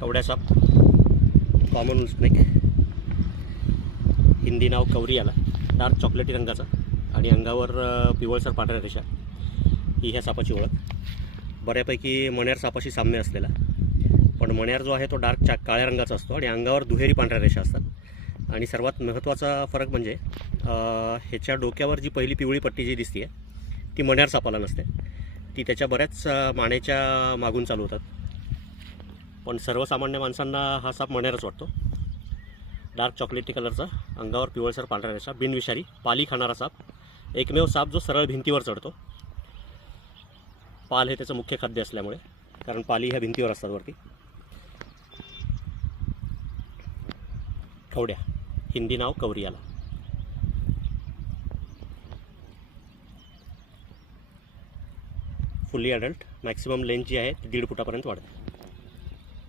कवड्या साप, common snake, Hindi नाव कवरियाला, dark चॉकलेटी रंगाचा आणि अंगावर पिवळसर पांढऱ्या रेषा, ही ह्या सापाची ओळख. बऱ्यापैकी मण्यार सापाशी साम्य असलेला, पण मण्यार जो आहे तो डार्क काळ्या रंगाचा असतो आणि अंगावर दुहेरी पांढऱ्या रेषा असतात. आणि सर्वात महत्त्वाचा फरक म्हणजे ह्याच्या डोक्यावर जी पहिली पिवळी पट्टी जी दिसते ती मण्यार सापाला नसते, ती त्याच्या बऱ्याच मानेच्या मागून चालू होतात. पण सर्वसामान्य माणसांना हा साप मण्यारच वाटतो. डार्क चॉकलेटी कलरचा, अंगावर पिवळसर पांढऱ्या रेषा, बिनविषारी, पाली खाणारा साप, एकमेव साप जो सरळ भिंतीवर चढतो. पाल हे त्याचं मुख्य खाद्य असल्यामुळे, कारण पाली ह्या भिंतीवर असतात वरती. कवड्या, हिंदी नाव कवरियाला. फुल्ली अडल्ट, मॅक्सिमम लेंथ जी आहे ती 1.5 फुटापर्यंत वाढते.